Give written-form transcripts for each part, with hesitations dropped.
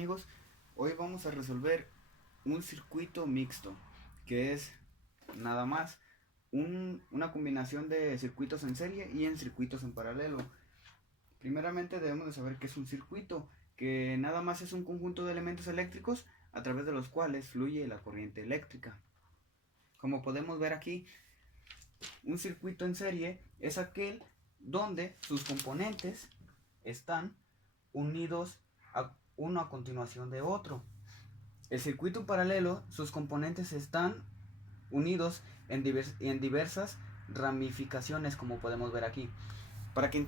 Amigos, hoy vamos a resolver un circuito mixto, que es nada más una combinación de circuitos en serie y en circuitos en paralelo. Primeramente debemos de saber qué es un circuito, que nada más es un conjunto de elementos eléctricos a través de los cuales fluye la corriente eléctrica. Como podemos ver aquí, un circuito en serie es aquel donde sus componentes están unidos uno a continuación de otro. El circuito paralelo, sus componentes están unidos en diversas ramificaciones, como podemos ver aquí. Para que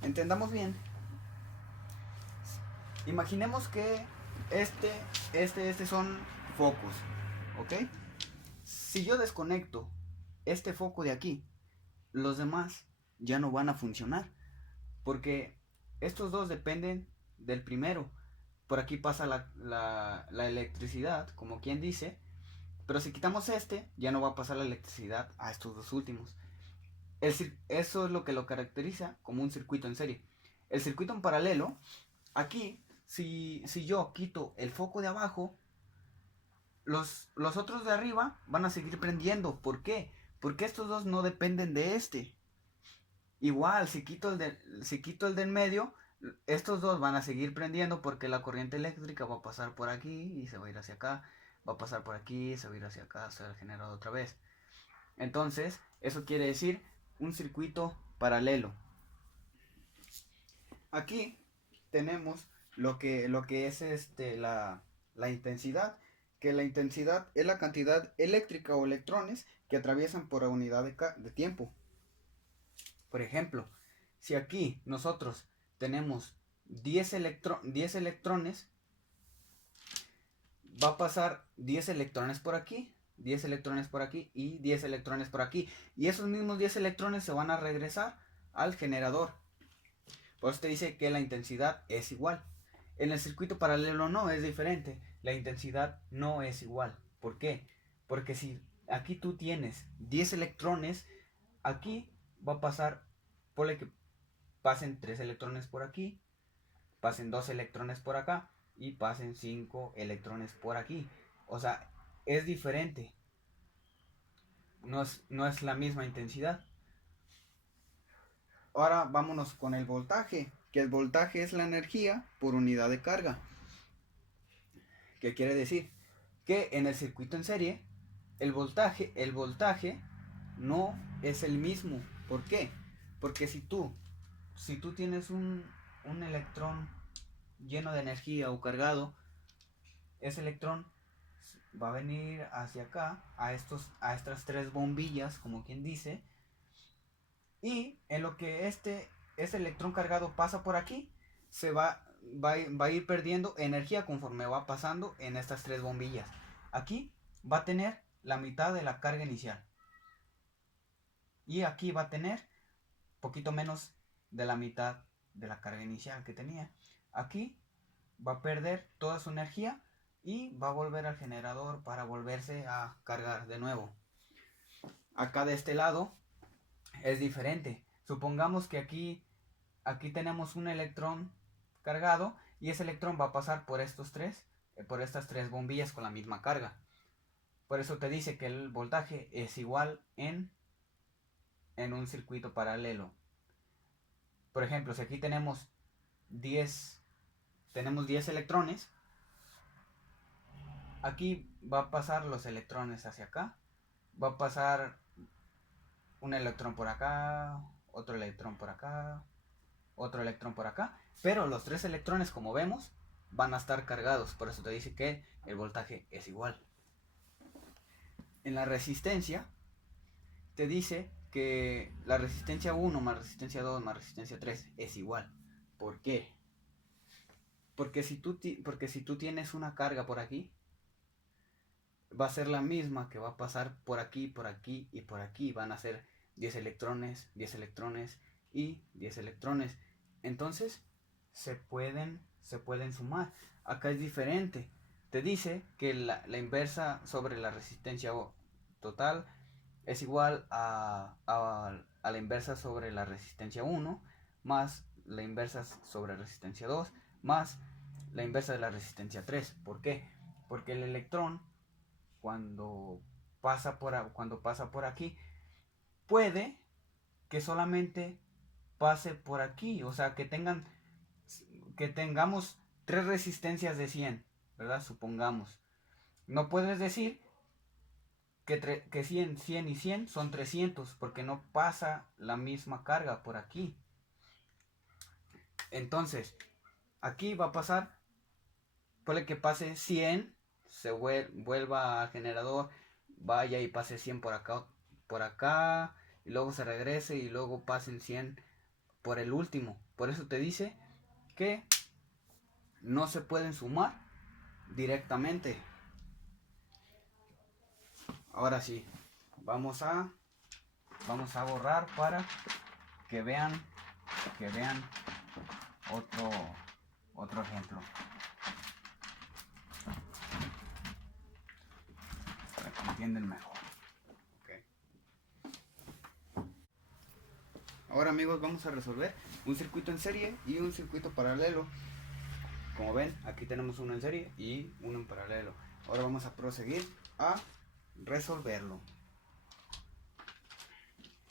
entendamos bien, imaginemos que este son focos, ¿ok? Si yo desconecto este foco de aquí, los demás ya no van a funcionar, porque estos dos dependen del primero. Por aquí pasa la electricidad, como quien dice, pero si quitamos este, ya no va a pasar la electricidad a estos dos últimos. Eso es lo que lo caracteriza como un circuito en serie. El circuito en paralelo, aquí, si yo quito el foco de abajo, los otros de arriba van a seguir prendiendo. ¿Por qué? Porque estos dos no dependen de este. Igual, si quito el del medio, estos dos van a seguir prendiendo porque la corriente eléctrica va a pasar por aquí y se va a ir hacia acá. Va a pasar por aquí, se va a ir hacia acá, se va a generar otra vez. Entonces, eso quiere decir un circuito paralelo. Aquí tenemos lo que es la intensidad, que la intensidad es la cantidad eléctrica o electrones que atraviesan por unidad de tiempo. Por ejemplo, si aquí nosotros tenemos 10 electrones, va a pasar 10 electrones por aquí, 10 electrones por aquí y 10 electrones por aquí. Y esos mismos 10 electrones se van a regresar al generador. Por eso te dice que la intensidad es igual. En el circuito paralelo no, es diferente. La intensidad no es igual. ¿Por qué? Porque si aquí tú tienes 10 electrones, aquí va a pasar, ponle que pasen 3 electrones por aquí, pasen 2 electrones por acá y pasen 5 electrones por aquí. O sea, es diferente. No es la misma intensidad. Ahora vámonos con el voltaje, que el voltaje es la energía por unidad de carga. ¿Qué quiere decir? Que en el circuito en serie, el voltaje no es el mismo. ¿Por qué? Porque si tú tienes un electrón lleno de energía o cargado, ese electrón va a venir hacia acá, a estas tres bombillas, como quien dice, y en lo que ese electrón cargado pasa por aquí, va a ir perdiendo energía conforme va pasando en estas tres bombillas. Aquí va a tener la mitad de la carga inicial. Y aquí va a tener poquito menos de la mitad de la carga inicial que tenía. Aquí va a perder toda su energía y va a volver al generador para volverse a cargar de nuevo. Acá de este lado es diferente. Supongamos que aquí tenemos un electrón cargado y ese electrón va a pasar por por estas tres bombillas con la misma carga. Por eso te dice que el voltaje es igual en un circuito paralelo. Por ejemplo, si aquí tenemos 10 electrones, aquí va a pasar los electrones hacia acá, va a pasar un electrón por acá, otro electrón por acá, otro electrón por acá, pero los tres electrones, como vemos, van a estar cargados, por eso te dice que el voltaje es igual. En la resistencia te dice que la resistencia 1 más resistencia 2 más resistencia 3 es igual. ¿Por qué? Porque si tú tienes una carga por aquí, va a ser la misma que va a pasar por aquí, por aquí y por aquí. Van a ser 10 electrones, 10 electrones y 10 electrones. Entonces se pueden sumar. Acá es diferente. Te dice que la inversa sobre la resistencia total es igual a la inversa sobre la resistencia 1 más la inversa sobre resistencia 2 más la inversa de la resistencia 3. ¿Por qué? Porque el electrón cuando pasa por aquí puede que solamente pase por aquí, o sea, que tengamos 3 resistencias de 100, ¿verdad? Supongamos. No puedes decir que 100, 100 y 100 son 300, porque no pasa la misma carga por aquí. Entonces, aquí va a pasar, puede que pase 100, se vuelva al generador, vaya y pase 100 por acá, y luego se regrese y luego pasen 100 por el último. Por eso te dice que no se pueden sumar directamente. Ahora sí, vamos a borrar para que vean otro ejemplo, para que entiendan mejor. Okay. Ahora, amigos, vamos a resolver un circuito en serie y un circuito paralelo. Como ven, aquí tenemos uno en serie y uno en paralelo. Ahora vamos a proseguir a resolverlo.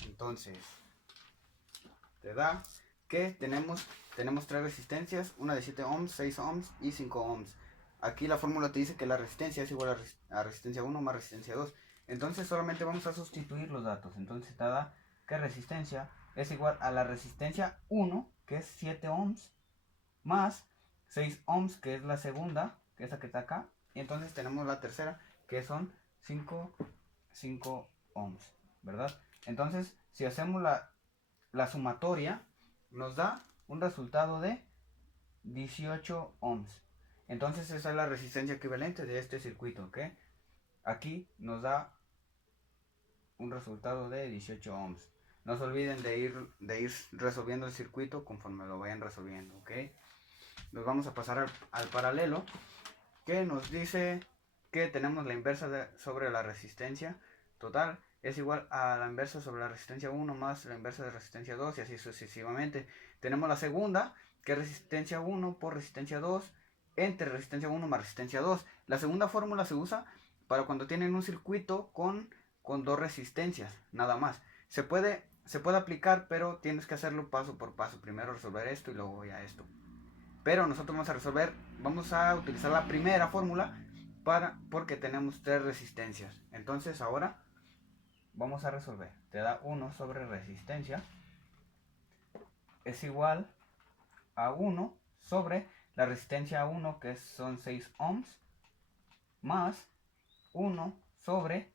Entonces, te da que tenemos 3 resistencias, una de 7 ohms, 6 ohms y 5 ohms. Aquí la fórmula te dice que la resistencia es igual a resistencia 1 más resistencia 2. Entonces solamente vamos a sustituir los datos. Entonces te da que resistencia es igual a la resistencia 1, que es 7 ohms, más 6 ohms, que es la segunda, que es la que está acá. Y entonces tenemos la tercera, que son 5 ohms, ¿verdad? Entonces, si hacemos la sumatoria, nos da un resultado de 18 ohms. Entonces esa es la resistencia equivalente de este circuito, ¿ok? Aquí nos da un resultado de 18 ohms. No se olviden de ir resolviendo el circuito conforme lo vayan resolviendo, ¿ok? Nos vamos a pasar al paralelo, que nos dice que tenemos la inversa sobre la resistencia total es igual a la inversa sobre la resistencia 1 más la inversa de resistencia 2 y así sucesivamente. Tenemos la segunda, que es resistencia 1 por resistencia 2 entre resistencia 1 más resistencia 2. La segunda fórmula se usa para cuando tienen un circuito con 2 resistencias, nada más. Se puede aplicar, pero tienes que hacerlo paso por paso. Primero resolver esto y luego ya esto. Pero nosotros vamos a utilizar la primera fórmula porque tenemos 3 resistencias. Entonces ahora vamos a resolver. Te da 1 sobre resistencia es igual a 1 sobre la resistencia 1, que son 6 ohms, más 1 sobre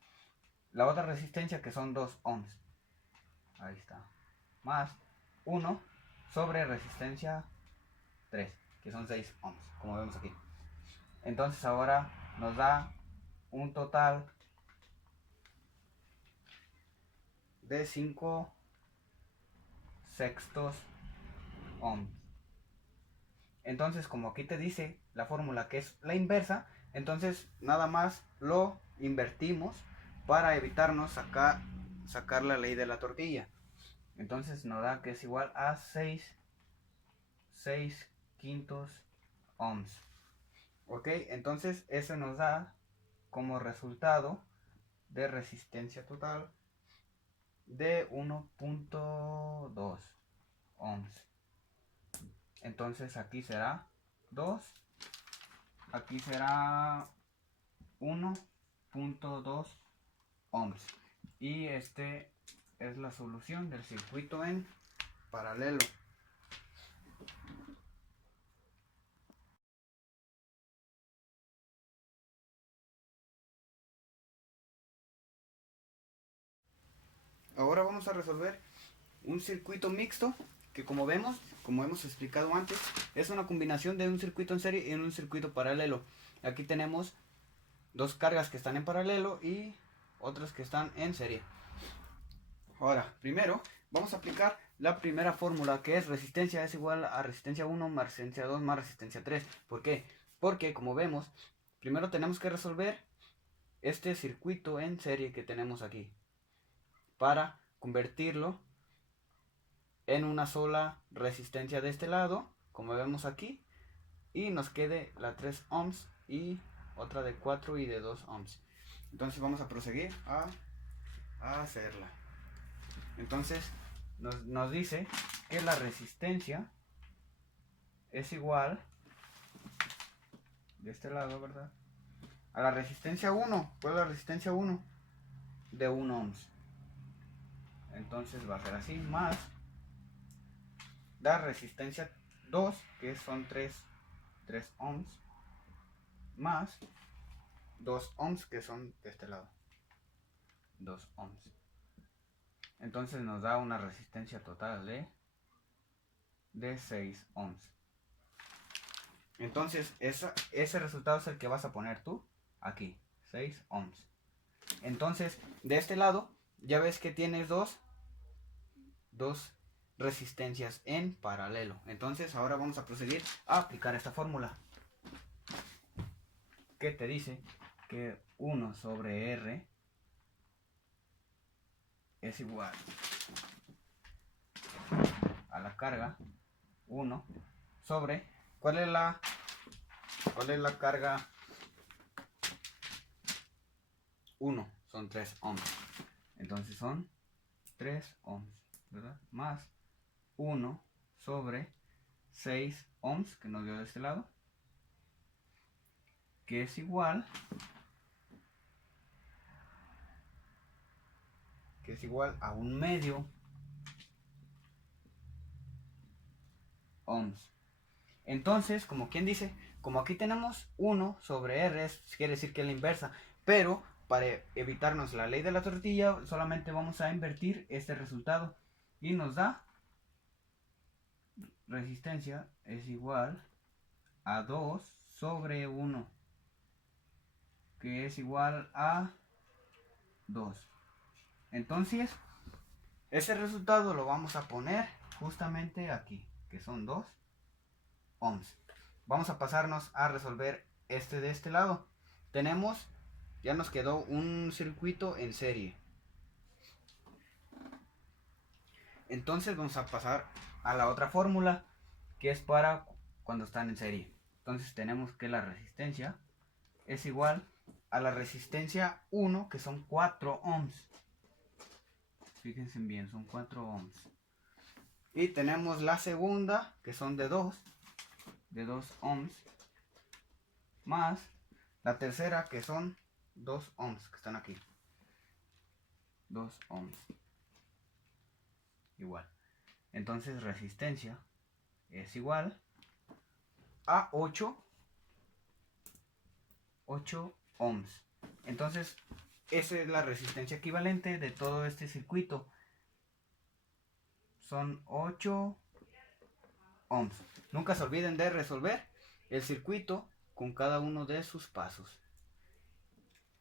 la otra resistencia, que son 2 ohms. Ahí está. Más 1 sobre resistencia 3, que son 6 ohms, como vemos aquí. Entonces ahora nos da un total de 5 sextos ohms. Entonces, como aquí te dice la fórmula que es la inversa, entonces nada más lo invertimos para evitarnos sacar la ley de la tortilla. Entonces nos da que es igual a 6 quintos ohms. Ok, entonces eso nos da como resultado de resistencia total de 1.2 ohms. Entonces aquí será 2, aquí será 1.2 ohms. Y este es la solución del circuito en paralelo. Ahora vamos a resolver un circuito mixto que, como hemos explicado antes, es una combinación de un circuito en serie y un circuito paralelo. Aquí tenemos 2 cargas que están en paralelo y otras que están en serie. Ahora, primero vamos a aplicar la primera fórmula, que es resistencia es igual a resistencia 1 más resistencia 2 más resistencia 3. ¿Por qué? Porque, como vemos, primero tenemos que resolver este circuito en serie que tenemos aquí para convertirlo en una sola resistencia de este lado, como vemos aquí, y nos quede la 3 ohms y otra de 4 y de 2 ohms. Entonces vamos a proseguir a hacerla. Entonces nos dice que la resistencia es igual, de este lado, ¿verdad?, a la resistencia 1. ¿Cuál es la resistencia 1? De 1 ohms. Entonces va a ser así, más la resistencia 2, que son 3 ohms, más 2 ohms, que son de este lado, 2 ohms. Entonces nos da una resistencia total de 6 ohms. Entonces ese resultado es el que vas a poner tú aquí, 6 ohms. Entonces de este lado ya ves que tienes dos resistencias en paralelo. Entonces ahora vamos a proseguir a aplicar esta fórmula, que te dice que 1 sobre R es igual a la carga 1 sobre, ¿cuál es la carga 1? Son 3 ohms. Entonces son 3 ohms, ¿verdad? Más 1 sobre 6 ohms, que nos dio de este lado, que es igual a 1/2 ohms. Entonces, como quien dice, como aquí tenemos 1 sobre R, quiere decir que es la inversa, pero para evitarnos la ley de la tortilla, solamente vamos a invertir este resultado y nos da resistencia es igual a 2 sobre 1, que es igual a 2. Entonces, ese resultado lo vamos a poner justamente aquí, que son 2 ohms. Vamos a pasarnos a resolver este de este lado. Ya nos quedó un circuito en serie. Entonces vamos a pasar a la otra fórmula, que es para cuando están en serie. Entonces tenemos que la resistencia es igual a la resistencia 1, que son 4 ohms. Fíjense bien, son 4 ohms. Y tenemos la segunda, que son de 2 ohms, más la tercera, que son 2 ohms, que están aquí. 2 ohms. Igual. Entonces resistencia es igual a 8 ohms. Entonces esa es la resistencia equivalente de todo este circuito. Son 8 ohms. Nunca se olviden de resolver el circuito con cada uno de sus pasos.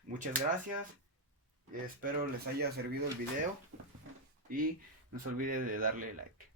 Muchas gracias. Espero les haya servido el video y no se olvide de darle like.